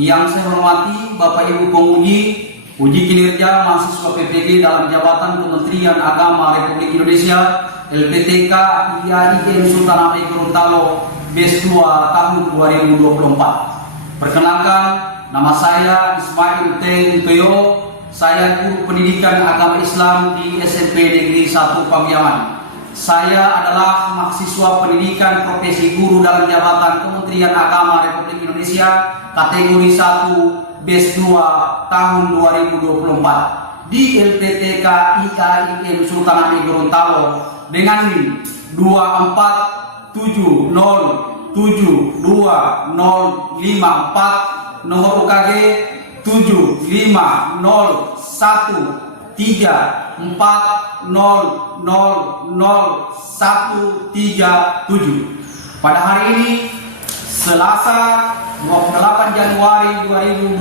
Yang saya hormati Bapak Ibu penguji uji kinerja mahasiswa PPG dalam jabatan Kementerian Agama Republik Indonesia LPTK IAIN Sultan Hamid Gorontalo BES 2 tahun 2024. Perkenalkan, nama saya Ismail T. Untoyo. Saya guru pendidikan agama Islam di SMP Negeri 1 Pagiaman. Saya adalah mahasiswa pendidikan profesi guru dalam jabatan Kementerian Agama Republik Indonesia kategori 1 BES 2 tahun 2024 di LPTK IAIN Sultan Hamid Gorontalo dengan NIM 247072054, nomor UKG 750134000137. Pada hari ini Selasa 28 Januari 2025,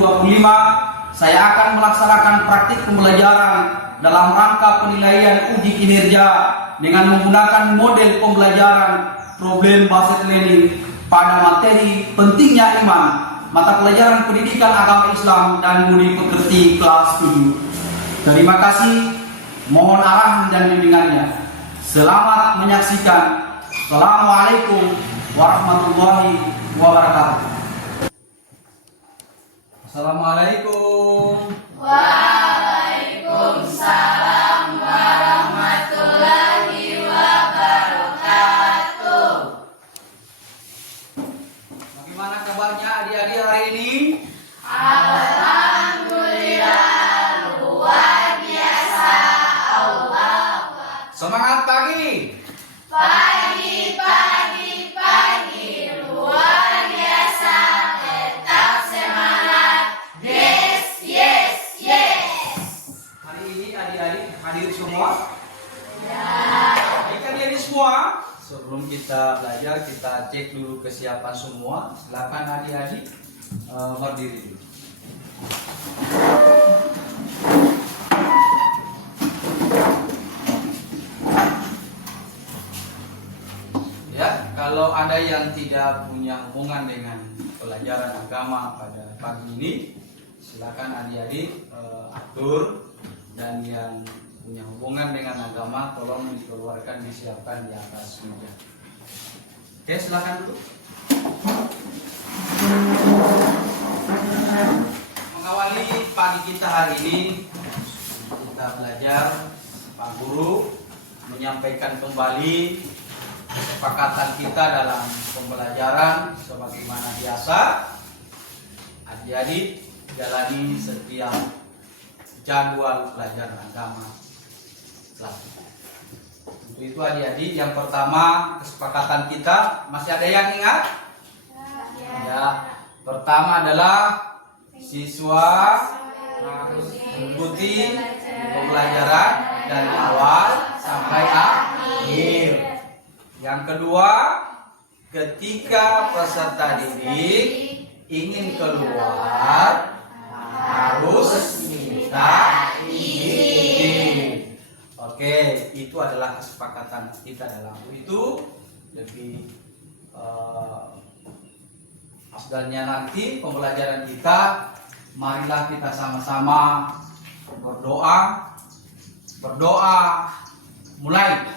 saya akan melaksanakan praktik pembelajaran dalam rangka penilaian uji kinerja dengan menggunakan model pembelajaran problem based learning pada materi pentingnya iman, mata pelajaran pendidikan agama Islam dan budi pekerti kelas 7. Terima kasih, mohon arahan dan bimbingannya. Selamat menyaksikan. Assalamualaikum warahmatullahi wabarakatuh. Assalamualaikum. Waalaikumsalam warahmatullahi wabarakatuh. Bagaimana kabarnya adik-adik hari ini? Alhamdulillah, luar biasa. Allah. Semangat pagi. Pagi, luar biasa. Tetap semangat. Yes, yes, yes. Hari ini adik-adik hadir semua? Ya. Baik adik-adik semua. Sebelum kita belajar, kita cek dulu kesiapan semua. Silakan adik-adik berdiri dulu. Ya, kalau ada yang tidak punya hubungan dengan pelajaran agama pada pagi ini, silakan adik-adik atur, dan yang punya hubungan dengan agama tolong dikeluarkan, disiapkan di atas meja. Oke, silakan dulu. Mengawali pagi kita hari ini, kita belajar, Pak Guru menyampaikan kembali kesepakatan kita dalam pembelajaran sebagaimana biasa. Adik-adik jalani setiap jadwal pelajaran agama kelas. Untuk itu adik-adik, yang pertama kesepakatan kita, masih ada yang ingat? Ya. Pertama adalah siswa harus mengikuti pembelajaran dari awal sampai akhir. Yang kedua, ketika peserta didik ingin keluar harus minta izin. Oke, itu adalah kesepakatan kita dalam itu. Lebih afdalnya nanti pembelajaran kita, marilah kita sama-sama berdoa. Mulai.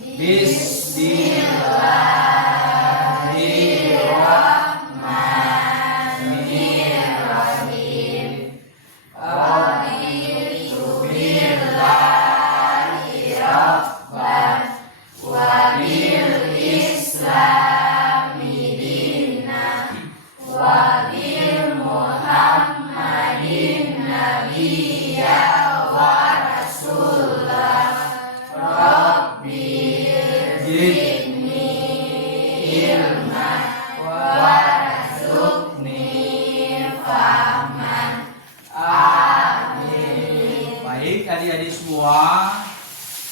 Bismillahirrahmanirrahim. Raditu billahi rabban wa bil islami dinna wa bil muhammadin nabiyya wa rasulah. Rabbi zidni ilman warzuqni fahman. Amin. Baik adik-adik semua,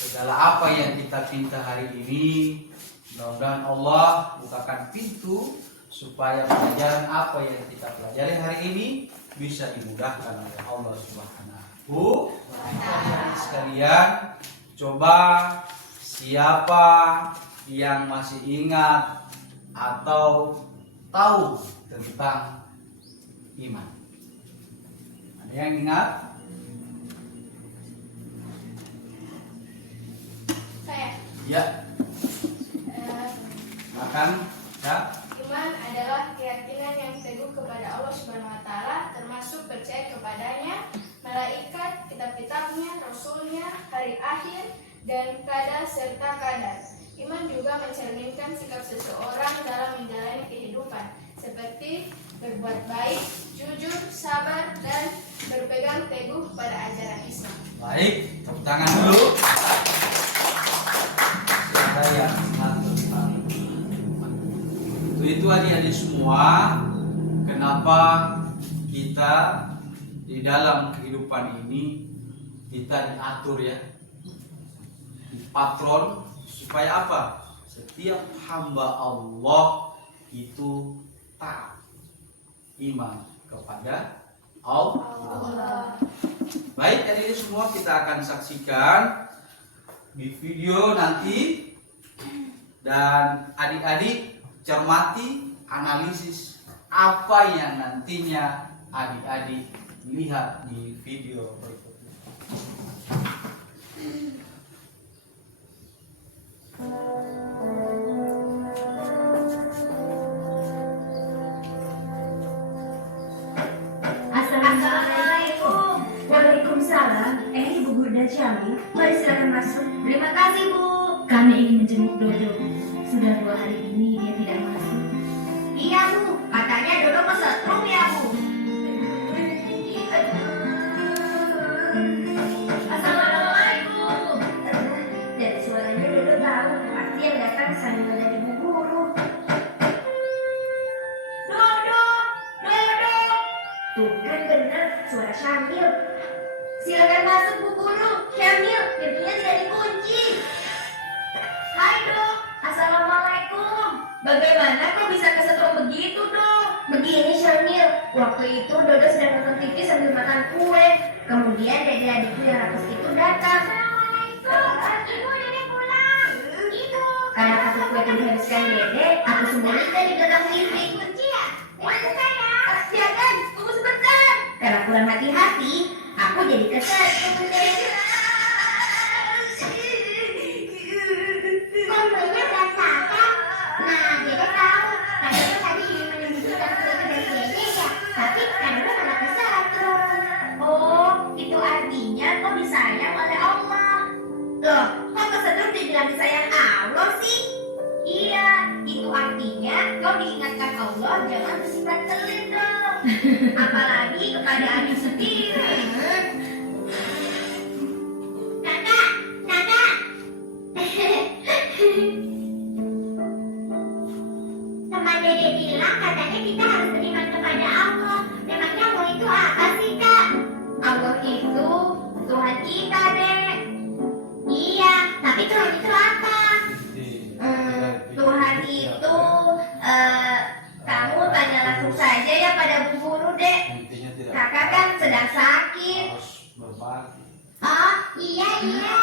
segala apa yang kita pinta hari ini, mudah-mudahan Allah bukakan pintu supaya pelajaran apa yang kita pelajari hari ini bisa dimudahkan oleh Allah Subhanahu wa Ta'ala. Sekalian, coba siapa yang masih ingat atau tahu tentang iman. Ada yang ingat? Saya. Ya, Eh, makan ya. Iman adalah keyakinan yang teguh kepada Allah Subhanahu wa taala, termasuk percaya kepadanya, malaikat, kitab-kitabnya, rasulnya, hari akhir, dan qada serta qadar. Iman juga mencerminkan sikap seseorang dalam menjalani kehidupan, seperti berbuat baik, jujur, sabar, dan berpegang teguh pada ajaran Islam. Baik, tepuk tangan dulu. Siapa yang satu kali? Itu adik-adik semua, kenapa kita di dalam kehidupan ini kita diatur ya, dipatron supaya apa? Setiap hamba Allah itu taat iman kepada Allah. Baik, adik-adik semua, kita akan saksikan di video nanti, dan adik-adik cermati, analisis apa yang nantinya adik-adik lihat di video berikutnya. Assalamualaikum. Waalaikumsalam. Ibu Gurda Syami. Mari silakan masuk. Terima kasih, Bu. Kami ingin menjenguk Dodo. Sudah 2 hari ini dia tidak masuk. Iya, Bu. Katanya Dodo kesetrum ya, Bu. Assalamualaikum. Dari suaranya Dodo tahu pasti yang datang sambil dari Ibu Guru. Dodo. Tuh kan benar suara Syamil. Silakan masuk, Bu Guru. Syamil, pintunya tidak dikunci. Hai, Dok. Assalamualaikum. Bagaimana kok bisa kesetrum begitu, Dok? Begini Syamil, waktu itu Dodo sedang nonton TV sambil makan kue. Kemudian dede adikku yang rakus itu datang. Assalamualaikum. Ibu, Dede pulang. Ibu. Karena aku kue itu dihabiskan dede, aku sembunyikan di belakang TV. Kunci ya? Buka ya. Jangan, tunggu sebentar. Karena kurang hati-hati, aku jadi kesetrum deh. Kombonya berantakan. Nah, Dede tahu. Kak Dodo tadi ingin menyembunyikan kue itu dari Dede ya. Tapi Kak Dodo malah kesetrum. Oh, itu artinya kau disayang oleh Allah. Loh, kok kesetrum dibilang disayang Allah sih? Iya, itu artinya kau diingatkan Allah jangan bersifat pelit dong. Apalagi kepada adik sendiri. Kakak, kakak. Teman Dede bilang katanya kita harus beriman kepada Allah. Memangnya Allah itu apa sih, Kak? Allah itu Tuhan kita, Dek. Iya, tapi Tuhan itu apa? Tuhan itu kamu tanya langsung saja ya pada Bu Guru, Dek. Intinya tidak Kakak kan sedang sakit. harus berbagi. Oh, iya, iya.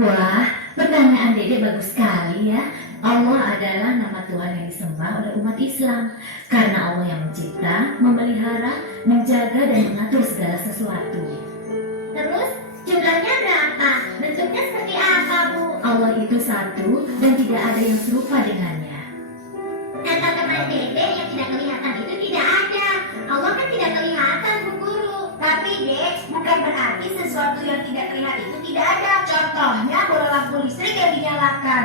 Wah, pertanyaan Dede bagus sekali ya. Allah adalah nama Tuhan yang disembah oleh umat Islam. Karena Allah yang mencipta, memelihara, menjaga, dan mengatur segala sesuatu. Terus, jumlahnya berapa? Bentuknya seperti apa, Bu? Allah itu satu dan tidak ada yang serupa dengannya. Kata teman Dede yang tidak kelihatan itu tidak ada. Allah kan tidak kelihatan, Bu Guru. Tapi Dek, bukan berarti sesuatu yang tidak terlihat itu tidak ada. Contohnya bola lampu listrik yang dinyalakan.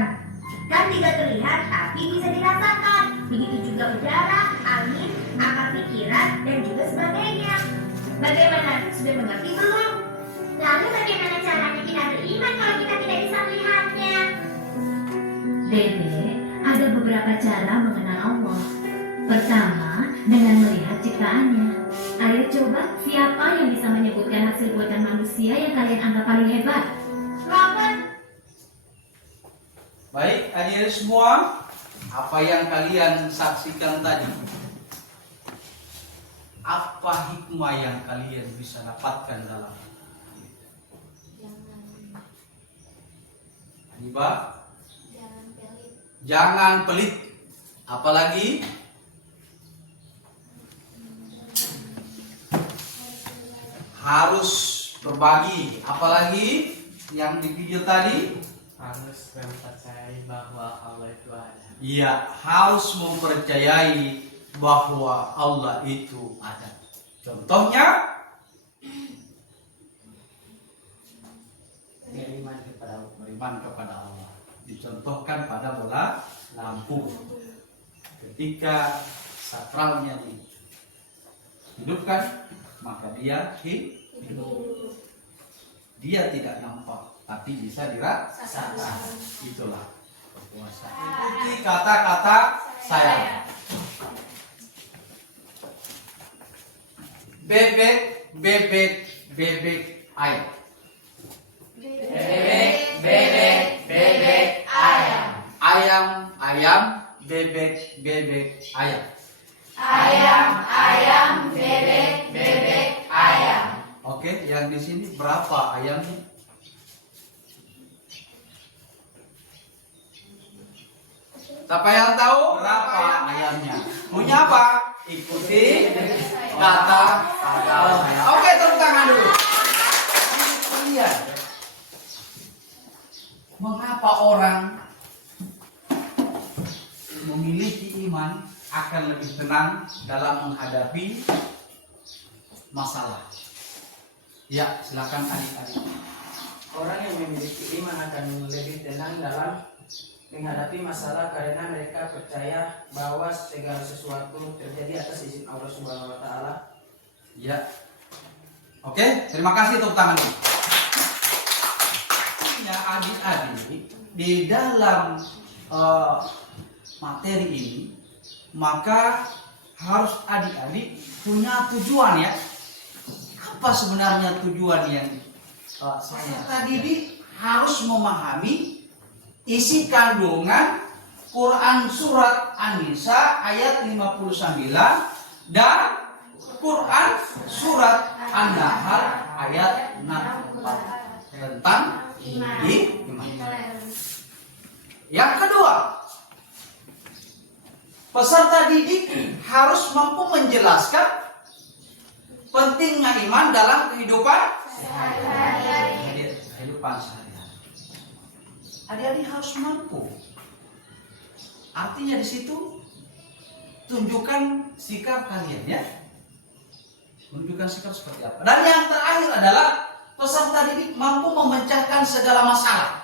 Kan tidak terlihat tapi bisa dirasakan. Begitu juga udara, angin, akal pikiran, dan juga sebagainya. Bagaimana? Sudah mengerti belum? Lalu bagaimana caranya kita beriman kalau kita tidak bisa melihatnya? Dede, ada beberapa cara mengenal Allah. Pertama, dengan melihat ciptaannya. Ayo coba, siapa yang bisa menyebutkan hasil buatan manusia yang kalian anggap paling hebat? Robot. Baik, adik-adik semua, apa yang kalian saksikan tadi? Apa hikmah yang kalian bisa dapatkan dalam Hanifah? Jangan pelit. Jangan pelit. Apalagi harus berbagi. Apalagi yang di video tadi, harus mempercayai bahwa Allah itu ada. iya, harus mempercayai bahwa Allah itu ada. Contohnya beriman kepada Allah. Dicontohkan pada bola lampu. Ketika sakralnya dihidupkan, maka dia hidup. Dia tidak nampak, tapi bisa dirasakan. Itulah kekuasaan. Ikuti kata-kata saya. Bebek, bebek, bebek ayam. Bebek, bebek, bebek ayam. Ayam, ayam, bebek, bebek ayam. Ayam, ayam, bebek, bebek ayam. Oke, yang di sini berapa ayamnya? Siapa yang tahu berapa ayamnya? Punya apa? Ikuti kata saya. Oke, tepuk tangan dulu. Lihat, mengapa orang memiliki iman akan lebih tenang dalam menghadapi masalah? Ya, silakan adik-adik. Orang yang memiliki iman akan lebih tenang dalam menghadapi masalah karena mereka percaya bahwa segala sesuatu terjadi atas izin Allah Subhanahu wa taala. Ya. Oke, terima kasih tepuk tangan. Ya, adik-adik, di dalam materi ini, maka harus adik-adik punya tujuan ya. Apa sebenarnya tujuan yang saya tadi harus memahami isi kandungan Quran surat An-Nisa ayat 59 dan Quran surat An-Nahl ayat 64 tentang iman. Yang kedua, peserta didik harus mampu menjelaskan pentingnya iman dalam kehidupan sehari-hari. Adik-adik harus mampu. Artinya di situ tunjukkan sikap kalian ya. Menunjukkan sikap seperti apa. Dan yang terakhir adalah peserta didik mampu memecahkan segala masalah.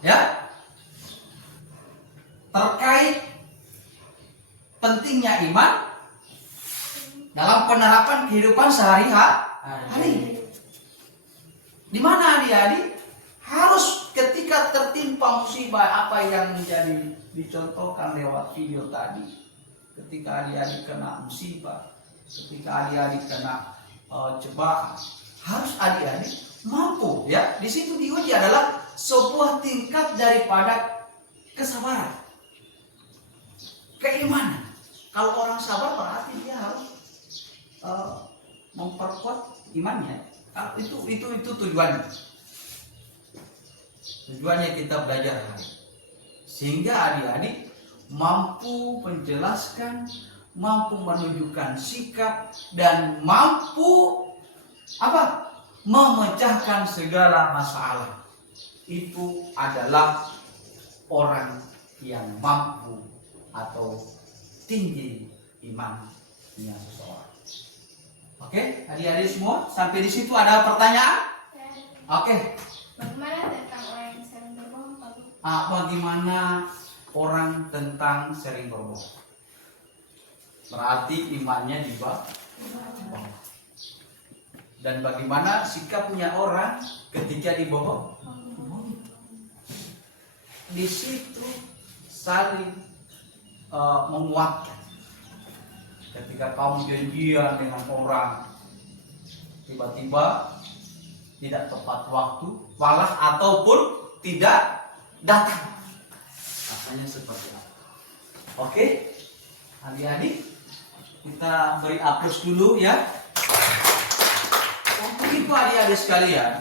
Ya. Terkait pentingnya iman dalam penerapan kehidupan sehari-hari. Di mana adik-adik harus ketika tertimpa musibah apa yang menjadi dicontohkan lewat video tadi, ketika adik-adik kena musibah, ketika adik-adik kena cobaan, harus adik-adik mampu ya. Di situ diuji adalah sebuah tingkat daripada kesabaran, keimanan. Kalau orang sabar berarti dia harus memperkuat imannya. Itu tujuannya. Tujuannya kita belajar hari. Sehingga adik-adik mampu menjelaskan, mampu menunjukkan sikap dan mampu apa? Memecahkan segala masalah. Itu adalah orang yang mampu atau tinggi imannya seseorang. Oke, adik-adik semua, sampai di situ ada pertanyaan? Oke. Bagaimana tentang orang yang sering berbohong, Pak Guru? Bagaimana orang tentang sering berbohong? Berarti imannya di bawah. Dan bagaimana sikapnya orang ketika dibohong? Di situ saling menguatkan. Ketika kamu janjian dengan orang, tiba-tiba tidak tepat waktu, malah ataupun tidak datang. Rasanya seperti apa? Oke, adik-adik, kita beri aplaus dulu ya. Untuk itu adik-adik sekalian,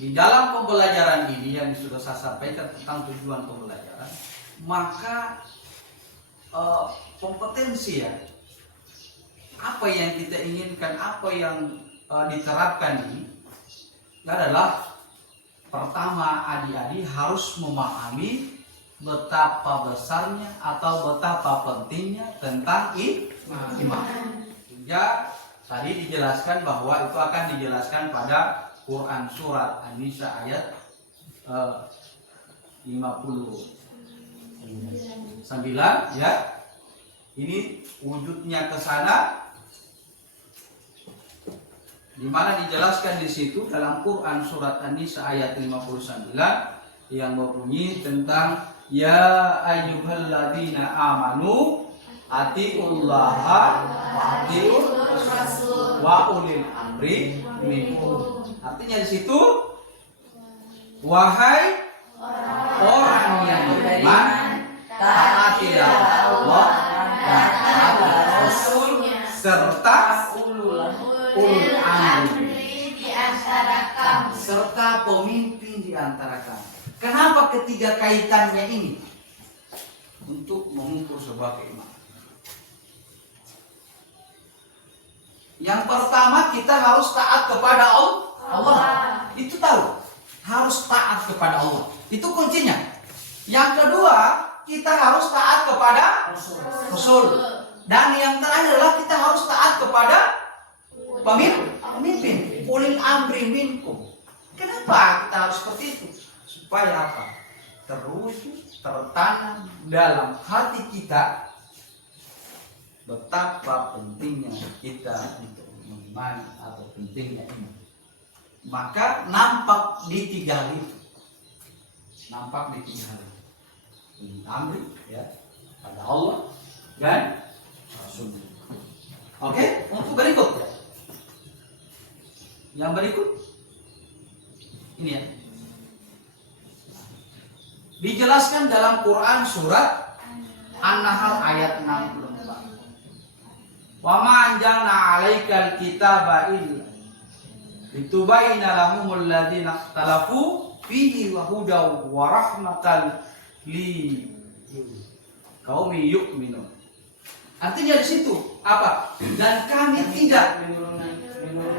di dalam pembelajaran ini yang sudah saya sampaikan tentang tujuan pembelajaran, maka kompetensi ya, apa yang kita inginkan, apa yang diterapkan ini adalah pertama, adik-adik harus memahami betapa besarnya atau betapa pentingnya tentang iman. Hingga tadi dijelaskan bahwa itu akan dijelaskan pada Quran surat An-Nisa ayat 59 ya. Ini wujudnya ke sana, di mana dijelaskan di situ dalam Quran surat An-Nisa ayat 59 yang berbunyi tentang ya ayyuhalladzina amanu atiullaha wa atiur rasul wa ulil amri minkum. Artinya di situ, wahai orang yang beriman, taatilah Allah dan Rasulnya serta ulul amri di antara kamu. serta pemimpin di antara kamu. Kenapa ketiga kaitannya ini? Untuk mengukur sebuah keimanan. Yang pertama, kita harus taat kepada Allah. Itu tahu, harus taat kepada Allah. Itu kuncinya. Yang kedua, kita harus taat kepada Rasul. Dan yang terakhir adalah kita harus taat kepada pemimpin. Ulil amri minkum. Kenapa kita harus seperti itu? Supaya apa? Terus tertanam dalam hati kita betapa pentingnya kita untuk mengimani atau pentingnya iman. Maka nampak di tiga hal itu. Nampak di tiga hal itu. Ulil amri, ya, pada Allah dan Rasul. Oke, untuk berikut. Yang berikut ini ya. Dijelaskan dalam Quran surat An-Nahl ayat 64. Wa ma anjalna 'alaikal kitaba illa litubayyana lahumul ladzina ikhtalafu fihi wa hudaw wa rahmatan li qaumi yu'minun. Artinya di situ apa? Dan kami tidak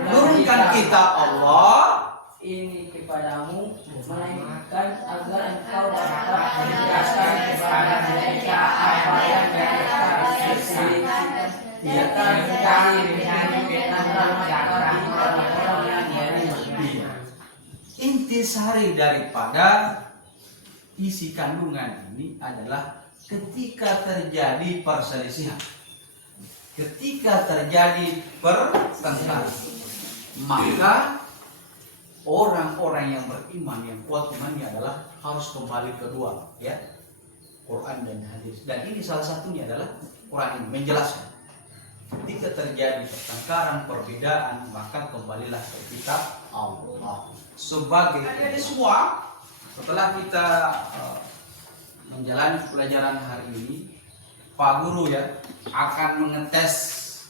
menurunkan kitab Allah ini kepadamu, melainkan agar engkau dapat menjelaskan kepada mereka apa yang mereka selisihkan. Tidak sekali dengan kebenaran orang yang beriman. Intisari daripada isi kandungan ini adalah ketika terjadi perselisihan, ketika terjadi pertentangan, maka orang-orang yang beriman, yang kuat imannya adalah harus kembali kedua, ya, Quran dan hadis. Dan ini salah satunya adalah Quran ini menjelaskan ketika terjadi pertengkaran, perbedaan, maka kembalilah ke kitab Allah. Sebagai ini semua, setelah kita menjalani pelajaran hari ini, Pak Guru ya akan mengetes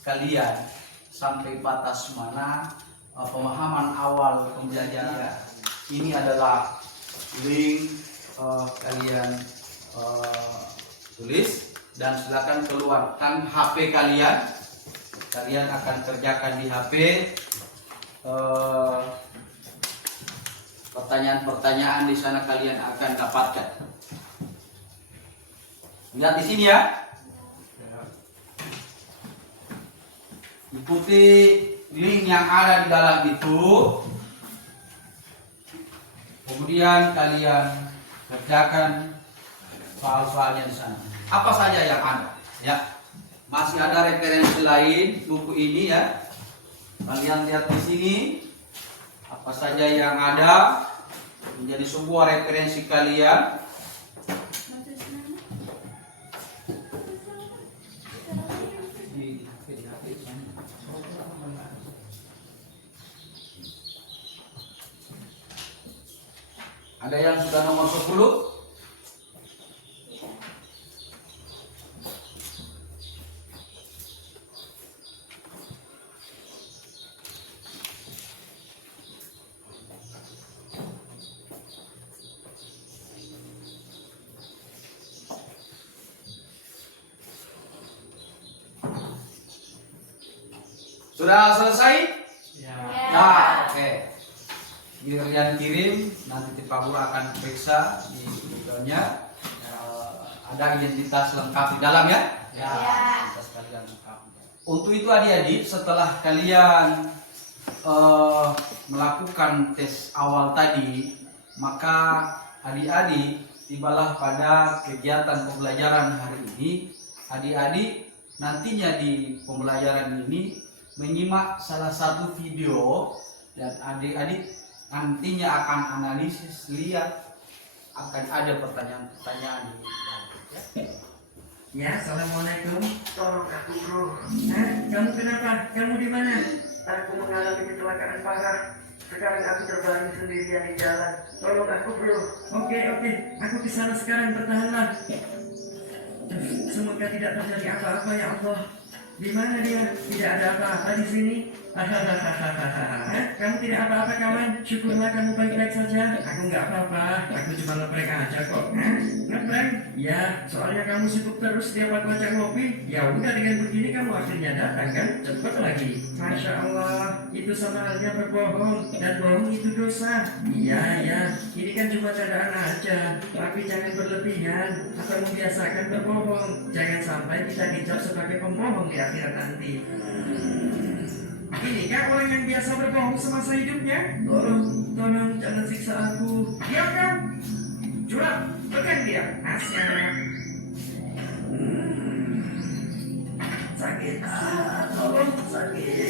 kalian sampai batas mana pemahaman awal pembelajaran. Ini adalah link kalian tulis dan silakan keluarkan HP kalian. Kalian akan kerjakan di HP pertanyaan-pertanyaan di sana kalian akan dapatkan. Lihat di sini ya. Ikuti link yang ada di dalam itu. Kemudian kalian kerjakan file-filenya di sana. Apa saja yang ada, ya. Masih ada referensi lain buku ini ya. Kalian lihat di sini apa saja yang ada menjadi sebuah referensi kalian. Ada yang sudah nomor 10? Sudah selesai? Ya. Ya, oke. Giliran kirim, nanti tim Pak Guru akan periksa di videonya. Ada identitas lengkap di dalam ya? Ya. Identitas kalian lengkap. Untuk itu adik-adik, setelah kalian melakukan tes awal tadi, maka adik-adik tibalah pada kegiatan pembelajaran hari ini. Adik-adik nantinya di pembelajaran ini menyimak salah satu video dan adik-adik nantinya akan analisis, lihat akan ada pertanyaan-pertanyaan di dalam, ya. Ya, assalamualaikum. Tolong aku bro. Hah? Kamu kenapa? Kamu di mana? Aku mengalami kecelakaan parah. Sekarang aku terbaring sendirian di jalan. Tolong aku bro. Oke. Aku kesana sekarang, bertahanlah. Semoga tidak terjadi apa-apa ya Allah. Di mana dia? Tidak ada apa-apa di sini. Hahaha. Kamu tidak apa-apa kawan. Syukurlah kamu baik-baik saja. Aku nggak apa-apa. Aku cuma ngeprek aja kok. Ngeprek? Ya, soalnya kamu sibuk terus setiap aku ajak ngopi. Ya udah, dengan begini kamu akhirnya datang kan? Cepet lagi. Masya Allah. Itu sama halnya berbohong. Dan bohong itu dosa. Iya. Ini kan cuma candaan aja. Tapi jangan berlebihan atau membiasakan berbohong. Jangan sampai kita dicap sebagai pembohong di akhirat nanti. Inikah orang yang biasa berbohong semasa hidupnya? Tolong jangan siksa aku. Diam kan? Curang, pegang dia. Asya. Sakit. Tolong sakit.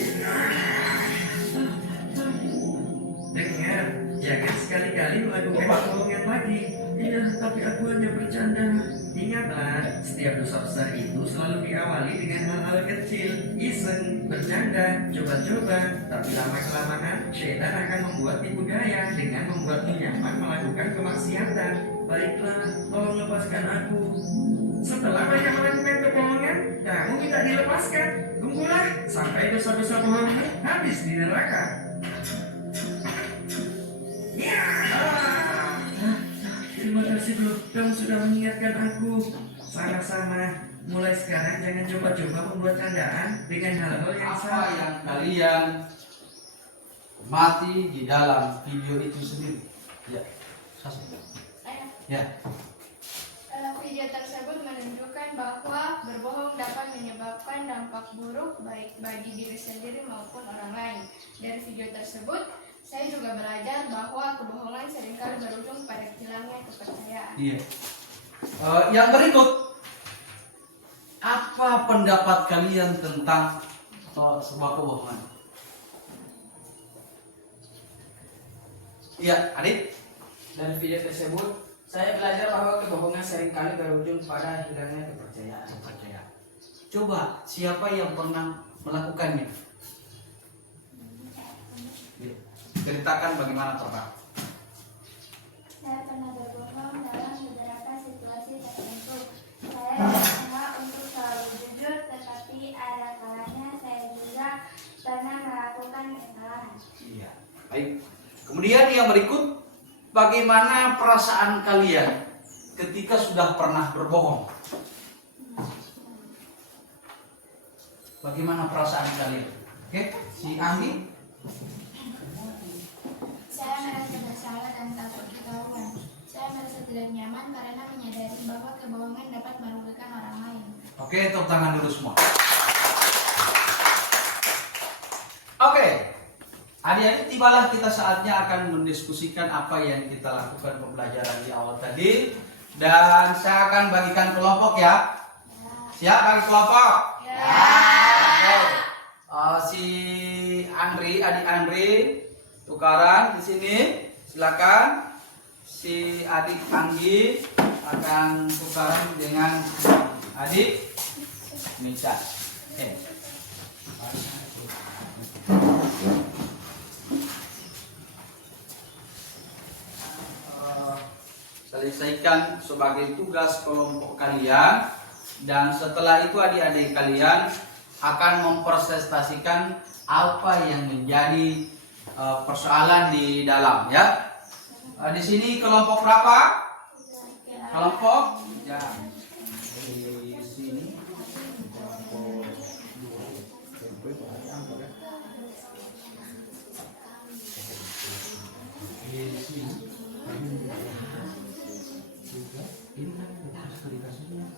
Dengar, jangan sekali-kali melakukan kebohongan lagi. Iya, tapi aku hanya bercanda. Ingatlah, setiap dosa besar itu selalu diawali dengan hal-hal kecil, iseng, bercanda, coba-coba. Tapi lama-kelamaan, syaitan akan membuat tipu daya dengan membuatmu nyaman melakukan kemaksiatan. Baiklah, tolong lepaskan aku. Setelah banyak melakukan kebohongan, kamu minta dilepaskan. Tunggulah sampai dosa-dosa bohongmu habis di neraka. Ya. Terima kasih bro, kamu sudah mengingatkan aku. Sama-sama. Mulai sekarang jangan coba-coba membuat candaan dengan hal-hal yang Apa salah. yang kalian mati di dalam video itu sendiri? Ya, Sasi. Ayah. Ya. Video tersebut menunjukkan bahwa berbohong dapat menyebabkan dampak buruk baik bagi diri sendiri maupun orang lain. Dari video tersebut, saya juga belajar bahwa kebohongan seringkali berujung pada hilangnya kepercayaan. Iya. Yang berikut, apa pendapat kalian tentang sebuah kebohongan? Iya, Adit. Dari video tersebut, saya belajar bahwa kebohongan seringkali berujung pada hilangnya kepercayaan. Coba, siapa yang pernah melakukannya? Ya. Ceritakan bagaimana pernah. Saya pernah berbohong dalam beberapa situasi tertentu. Saya berusaha untuk selalu jujur, tetapi ada kalanya saya juga pernah melakukan kesalahan. Iya. Baik. Kemudian yang berikut, bagaimana perasaan kalian ketika sudah pernah berbohong? Bagaimana perasaan kalian? Oke, si Anggi? Saya merasa bersalah dan takut ketahuan. Saya merasa tidak nyaman karena menyadari bahwa kebohongan dapat merugikan orang lain. Oke, tepuk tangan dulu semua. Oke, adik-adik, tibalah kita saatnya akan mendiskusikan apa yang kita lakukan pembelajaran di awal tadi. Dan saya akan bagikan kelompok ya. Siap bagi kelompok? Oke. Si Andri, adik Andri, tukaran di sini. Silakan. Si adik Anggi akan tukaran dengan adik Misa. Selesaikan sebagai tugas kelompok kalian, dan setelah itu adik-adik kalian akan mempresentasikan apa yang menjadi persoalan di dalam ya. Di sini kelompok berapa? Kelompok ya. Di sini kelompok Ini kan studi kasusnya.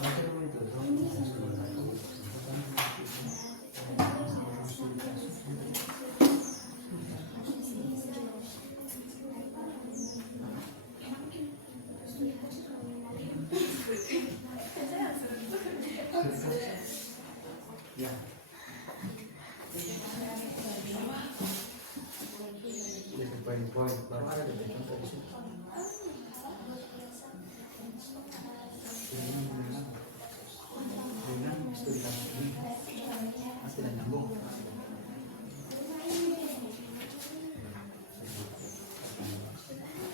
Baca dulu itu. Ya. Jadi poin-poin baru ada di contoh di situ. Dengan studi kasus ini masih tidak nyambung.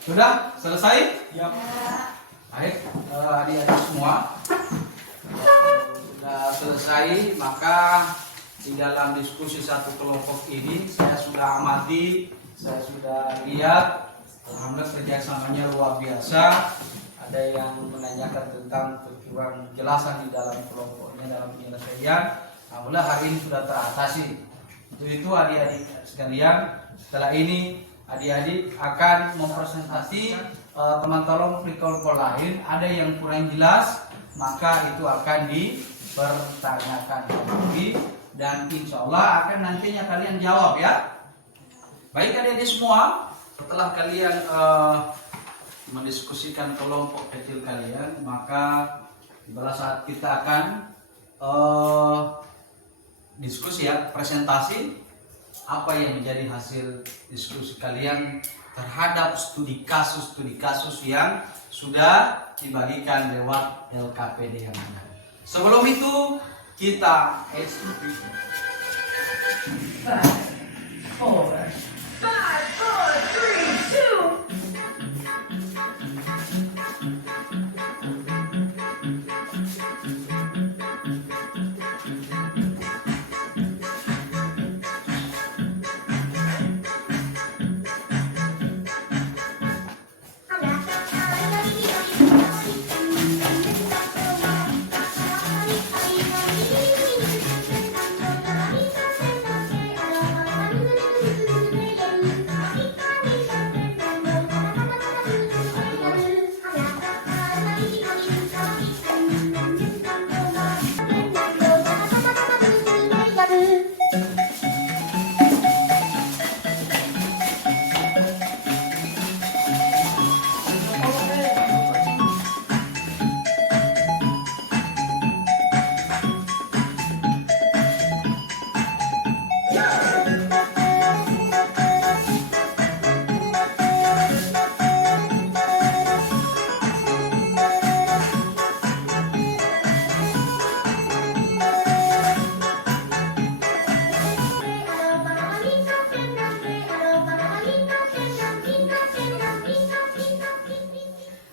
Sudah selesai? Ya. Baik, adik-adik semua. Sudah selesai, maka di dalam diskusi satu kelompok ini saya sudah amati, saya sudah lihat, alhamdulillah kerjasamanya luar biasa. Ada yang menanyakan tentang kekurangan kejelasan di dalam kelompoknya dalam penyelesaian. Alhamdulillah hari ini sudah teratasi. Untuk itu adik-adik sekalian, setelah ini adik-adik akan mempresentasi teman-teman di kelompok lain. Ada yang kurang jelas, maka itu akan dipertanyakan lagi dan insya Allah akan nantinya kalian jawab ya. Baik adik-adik semua, setelah kalian mendiskusikan kelompok kecil kalian, maka pada saat kita akan diskusi ya, presentasi apa yang menjadi hasil diskusi kalian terhadap studi kasus yang sudah dibagikan lewat LKPD yang ada. Sebelum itu kita eksekusi. 5, 4, 3, 2.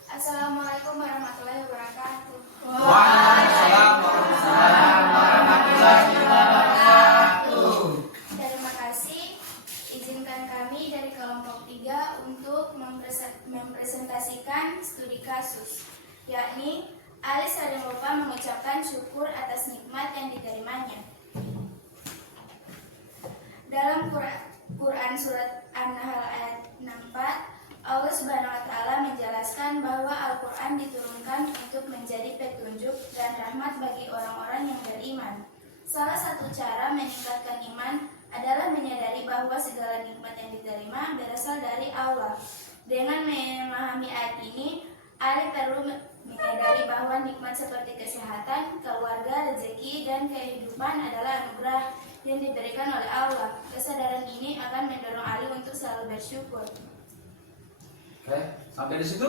Assalamualaikum warahmatullahi wabarakatuh. Waalaikumsalam warahmatullahi wabarakatuh. Terima kasih. Izinkan kami dari kelompok 3 untuk mempresentasikan studi kasus, yakni Ali sering lupa mengucapkan syukur atas nikmat yang diterimanya. Dalam Quran surat An-Nahl ayat 64, Allah Subhanahu wa Ta'ala menjelaskan bahwa Al-Quran diturunkan untuk menjadi petunjuk dan rahmat bagi orang-orang yang beriman. Salah satu cara meningkatkan iman adalah menyadari bahwa segala nikmat yang diterima berasal dari Allah. Dengan memahami ayat ini, Ali perlu menyadari bahwa nikmat seperti kesehatan, keluarga, rezeki, dan kehidupan adalah anugerah yang diberikan oleh Allah. Kesadaran ini akan mendorong Ali untuk selalu bersyukur. Oke, sampai di situ?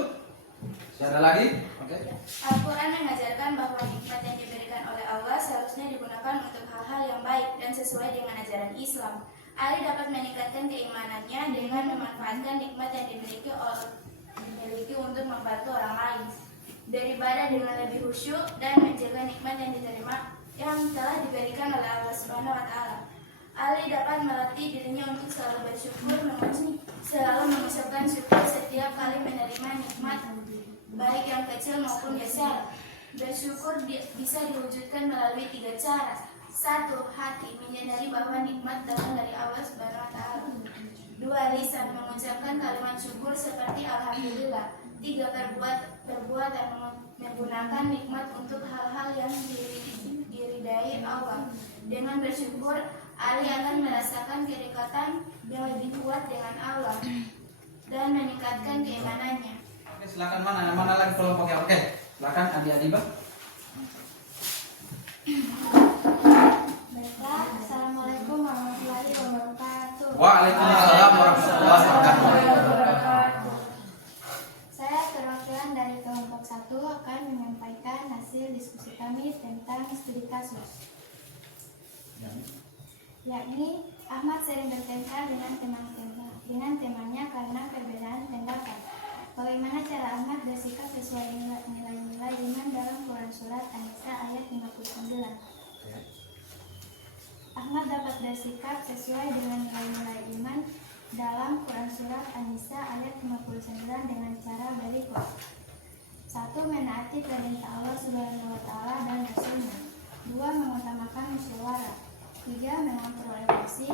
Masih ada lagi? Oke. Al-Quran mengajarkan bahwa nikmat yang diberikan oleh Allah seharusnya digunakan untuk hal-hal yang baik dan sesuai dengan ajaran Islam. Ali dapat meningkatkan keimanannya dengan memanfaatkan nikmat yang dimiliki untuk membantu orang lain, beribadah dengan lebih khusyuk dan menjaga nikmat yang diterima yang telah diberikan oleh Allah Subhanahu wa Ta'ala. Ali dapat melatih dirinya untuk selalu bersyukur, selalu mengucapkan syukur setiap kali menerima nikmat, baik yang kecil maupun besar. Bersyukur bisa diwujudkan melalui 3 cara. 1. Hati menyadari bahwa nikmat datang dari Allah Subhanahu wa Ta'ala. 2. Lisan, mengucapkan kalimat syukur seperti Alhamdulillah. 3. Berbuat dan menggunakan nikmat untuk hal-hal yang diridai Allah. Dengan bersyukur, Ali akan merasakan kedekatan yang lebih kuat dengan Allah dan meningkatkan keimanannya. Oke, silakan mana lagi kelompoknya? Oke, silakan adik-adik Bang. Baiklah, Assalamualaikum warahmatullahi wabarakatuh. Waalaikumsalam warahmatullahi wabarakatuh. Saya perwakilan dari kelompok 1 akan menyampaikan hasil diskusi kami tentang studi kasus. Yakni Ahmad sering bertengkar dengan temannya karena perbedaan pendapat. Bagaimana cara Ahmad bersikap sesuai nilai-nilai iman dalam Quran Surat An-Nisa ayat 59? Ahmad dapat bersikap sesuai dengan nilai-nilai iman dalam Quran Surat An-Nisa ayat 59 dengan cara berikut. 1. Menaati perintah Allah Subhanahu wa Ta'ala dan Rasulnya. 2. Mengutamakan musyawarah. 3. Mengontrol emosi.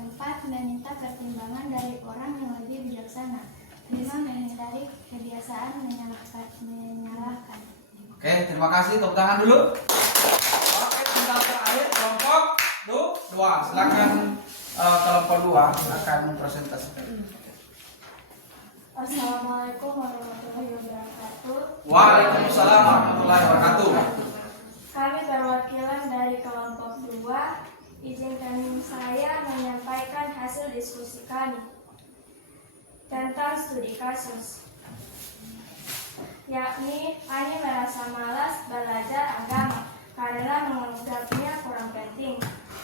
4. Meminta pertimbangan dari orang yang lebih bijaksana. 5. Menghindari kebiasaan menyalahkan. Oke, terima kasih. Tepuk tangan dulu. Oke, tinggal terakhir kelompok 2. Silakan kelompok 2 akan mempresentasikan. Assalamualaikum warahmatullahi wabarakatuh. Waalaikumsalam warahmatullahi wabarakatuh. Kami perwakilan dari kelompok 2. Izinkan saya menyampaikan hasil diskusi kami tentang studi kasus. Yakni, Ani merasa malas belajar agama karena menganggapnya kurang penting.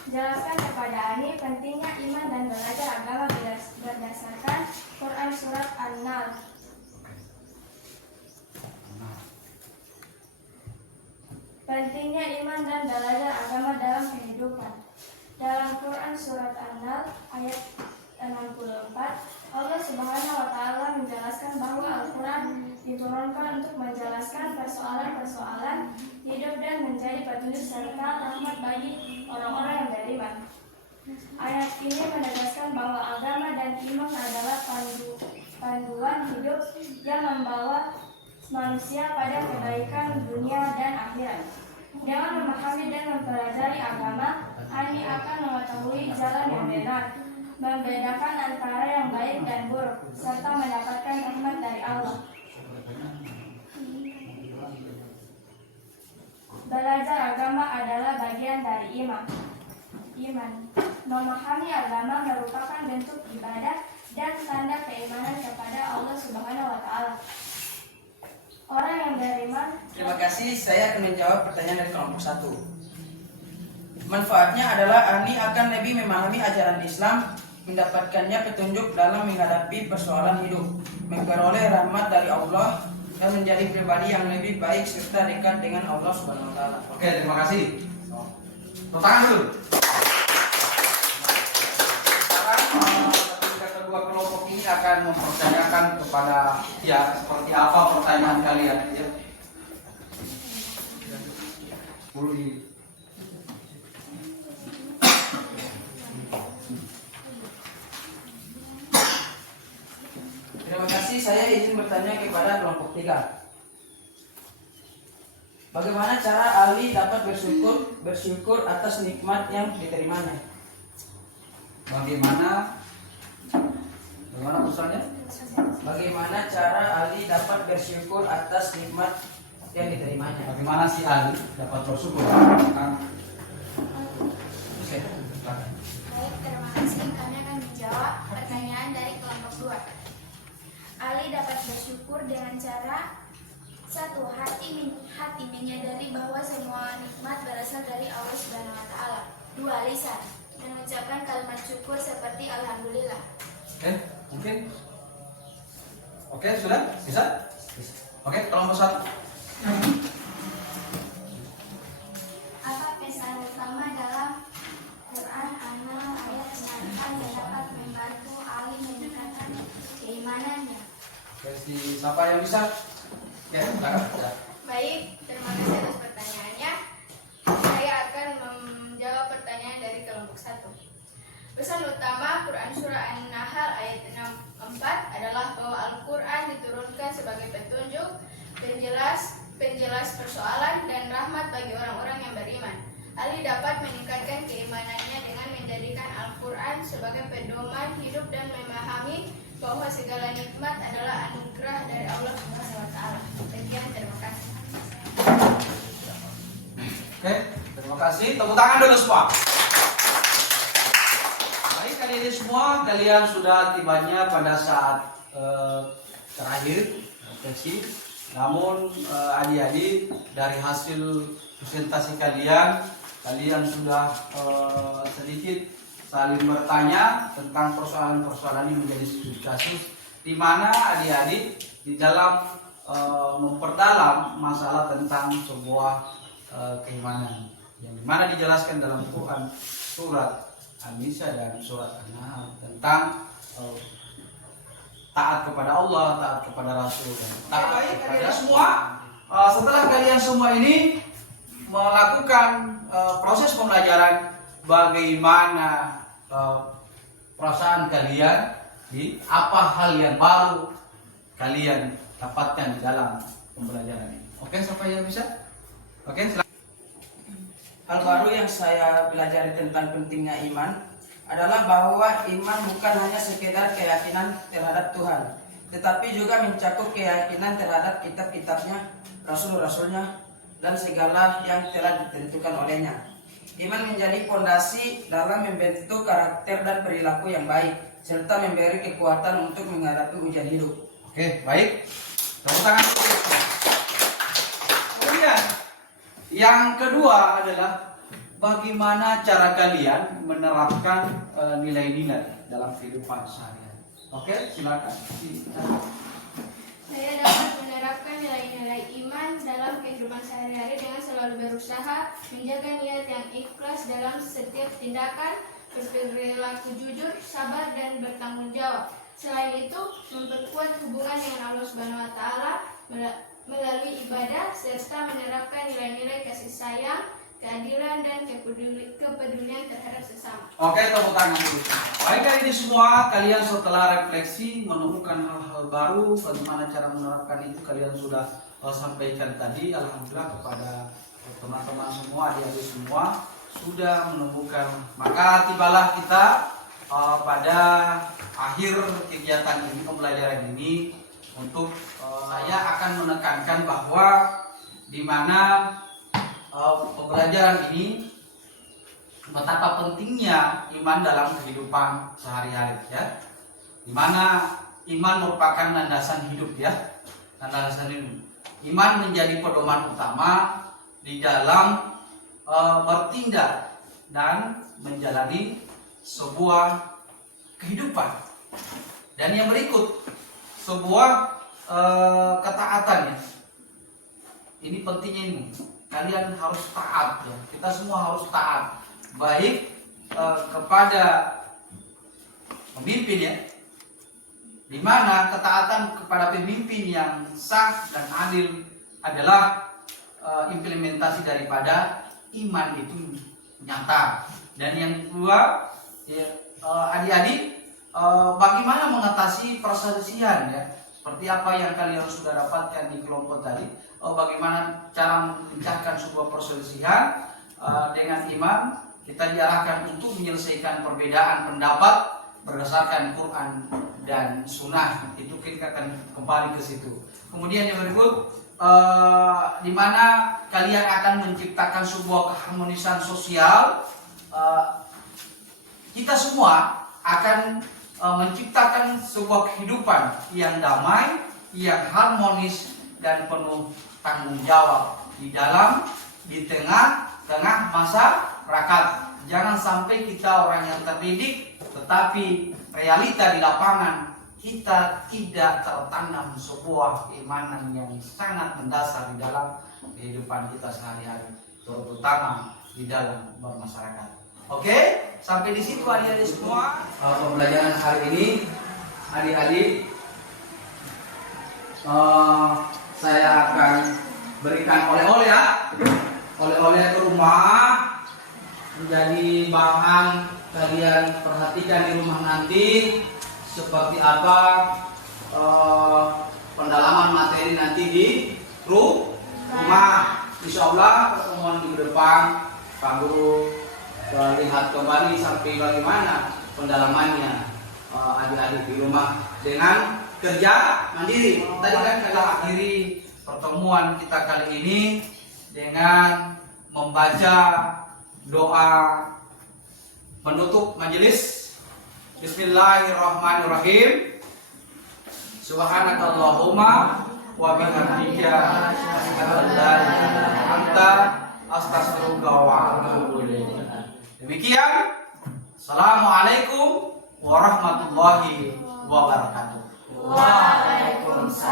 Jelaskan kepada Ani pentingnya iman dan belajar agama berdasarkan Quran Surat An-Nahl. Pentingnya iman dan belajar agama dalam kehidupan. Dalam Quran Surat An-Nahl ayat 64, Allah Subhanahu wa Ta'ala menjelaskan bahwa Al-Quran diturunkan untuk menjelaskan persoalan-persoalan hidup dan menjadi petunjuk serta rahmat bagi orang-orang yang beriman. Ayat ini menegaskan bahwa agama dan iman adalah panduan hidup yang membawa manusia pada kebaikan dunia dan akhirat. Dengan memahami dan mempelajari agama, Ani akan mengetahui jalan yang benar, membedakan antara yang baik dan buruk, serta mendapatkan rahmat dari Allah. Belajar agama adalah bagian dari iman. Memahami agama merupakan bentuk ibadah dan tanda keimanan kepada Allah Subhanahu wa Ta'ala. Orang yang beriman. Terima kasih, saya akan menjawab pertanyaan dari kelompok 1. Manfaatnya adalah Ani akan lebih memahami ajaran Islam, mendapatkannya petunjuk dalam menghadapi persoalan hidup, memperoleh rahmat dari Allah, dan menjadi pribadi yang lebih baik serta dekat dengan Allah Subhanahu wa Ta'ala. Oke, terima kasih. Tepuk tangan dulu. Sekarang kedua kelompok ini akan mempertanyakan kepada seperti apa pertanyaan kalian ya. Terima kasih, saya izin bertanya kepada kelompok 3. Bagaimana cara Ali dapat bersyukur atas nikmat yang diterimanya? Bagaimana urusannya? Bagaimana cara Ali dapat bersyukur atas nikmat yang diterimanya? Bagaimana si Ali dapat bersyukur? Oke, silakan. Baik, terima kasih. Kami akan menjawab pertanyaan dari kelompok 2. Ali dapat bersyukur dengan cara 1. Hati menyadari bahwa semua nikmat berasal dari Allah Subhanahu wa Ta'ala. 2. Lisan mengucapkan kalimat syukur seperti Alhamdulillah. Oke, mungkin. Oke, sudah? Bisa? Oke, kelompok 1. Apa pesan utama dalam Quran An-Nahl ayat 9 yang dapat membantu Ali meningkatkan keimanannya? Versi siapa yang bisa? Ya, silakan. Ya. Baik, terima kasih atas pertanyaannya. Saya akan menjawab pertanyaan dari kelompok 1. Pesan utama Quran Surah An-Nahl ayat keempat adalah bahwa Al-Quran diturunkan sebagai petunjuk, penjelas persoalan, dan rahmat bagi orang-orang yang beriman. Ali dapat meningkatkan keimanannya dengan menjadikan Al-Quran sebagai pedoman hidup dan memahami bahwa segala nikmat adalah anugerah dari Allah SWT. Sekian, terima kasih. Oke, terima kasih. Tepuk tangan dulu semua. Baik, kali ini semua kalian sudah tibanya pada saat terakhir refleksi. Namun adik-adik, dari hasil presentasi kalian sudah sedikit saling bertanya tentang persoalan-persoalan yang menjadi studi kasus, di mana adik-adik di dalam memperdalam masalah tentang sebuah keimanan, yang dimana dijelaskan dalam Quran surat An-Nisa dan surat An-Nahl tentang taat kepada Allah, taat kepada Rasul, dan taat kepada semua. Setelah kalian semua ini melakukan proses pembelajaran, bagaimana perasaan kalian, di apa hal yang baru kalian dapatkan di dalam pembelajaran ini? Oke, siapa yang bisa? Oke, silakan. Hal baru yang saya pelajari tentang pentingnya iman adalah bahwa iman bukan hanya sekedar keyakinan terhadap Tuhan, tetapi juga mencakup keyakinan terhadap kitab-kitabnya, rasul-rasulnya, dan segala yang telah ditentukan olehnya. Iman menjadi fondasi dalam membentuk karakter dan perilaku yang baik, serta memberi kekuatan untuk menghadapi ujian hidup. Oke, baik. Tepuk tangan. Kemudian yang kedua adalah bagaimana cara kalian menerapkan nilai-nilai dalam kehidupan sehari-hari. Oke, silakan. Saya dapat menerapkan nilai-nilai iman dalam kehidupan sehari-hari dengan selalu berusaha menjaga niat yang ikhlas dalam setiap tindakan, berperilaku jujur, sabar, dan bertanggung jawab. Selain itu, memperkuat hubungan dengan Allah SWT melalui ibadah, serta menerapkan nilai-nilai kasih sayang, keadilan, dan kepedulian terhadap sesama. Oke, tepuk tangan dulu. Baik, kali ini semua kalian setelah refleksi menemukan hal-hal baru, bagaimana cara menerapkan itu kalian sudah sampaikan tadi. Alhamdulillah kepada teman-teman semua, adik-adik semua sudah menemukan. Maka tibalah kita pada akhir kegiatan ini, pembelajaran ini, untuk saya akan menekankan bahwa di mana pembelajaran ini betapa pentingnya iman dalam kehidupan sehari-hari, ya. Di mana iman merupakan landasan hidup, ya. Landasan hidup. Iman menjadi pedoman utama di dalam bertindak dan menjalani sebuah kehidupan. Dan yang berikut, sebuah ketaatan, ya. Ini pentingnya ini. Kalian harus taat, ya. Kita semua harus taat, baik kepada pemimpin, ya. Dimana ketaatan kepada pemimpin yang sah dan adil adalah implementasi daripada iman itu nyata. Dan yang kedua, ya, adik-adik, bagaimana mengatasi perselisihan, ya. Seperti apa yang kalian sudah dapatkan di kelompok tadi, bagaimana cara memecahkan sebuah perselisihan dengan iman. Kita diarahkan untuk menyelesaikan perbedaan pendapat berdasarkan Quran dan Sunnah. Itu kita akan kembali ke situ. Kemudian yang berikut, di mana kalian akan menciptakan sebuah keharmonisan sosial. Kita semua akan menciptakan sebuah kehidupan yang damai, yang harmonis, dan penuh tanggung jawab di tengah-tengah masyarakat. Jangan sampai kita orang yang terdidik, tetapi realita di lapangan kita tidak tertanam sebuah keimanan yang sangat mendasar di dalam kehidupan kita sehari-hari, terutama di dalam bermasyarakat. Oke, sampai di situ adik-adik semua. Pembelajaran hari ini, adik-adik, saya akan berikan oleh-oleh, ya. Oleh-oleh ke rumah, menjadi bahan kalian perhatikan di rumah nanti. seperti apa pendalaman materi nanti di rumah. Insya Allah pertemuan minggu depan Pak Guru lihat kembali sampai bagaimana pendalamannya adik-adik di rumah dengan kerja mandiri. Tadi kan kita akhiri pertemuan kita kali ini dengan membaca doa penutup majelis. Bismillahirrahmanirrahim. Subhanakallahumma wa bihamdika asyhadu an la ilaha illa anta astaghfiruka wa atubu ilaik. Demikian. Assalamualaikum warahmatullahi wabarakatuh. Waalaikumsalam.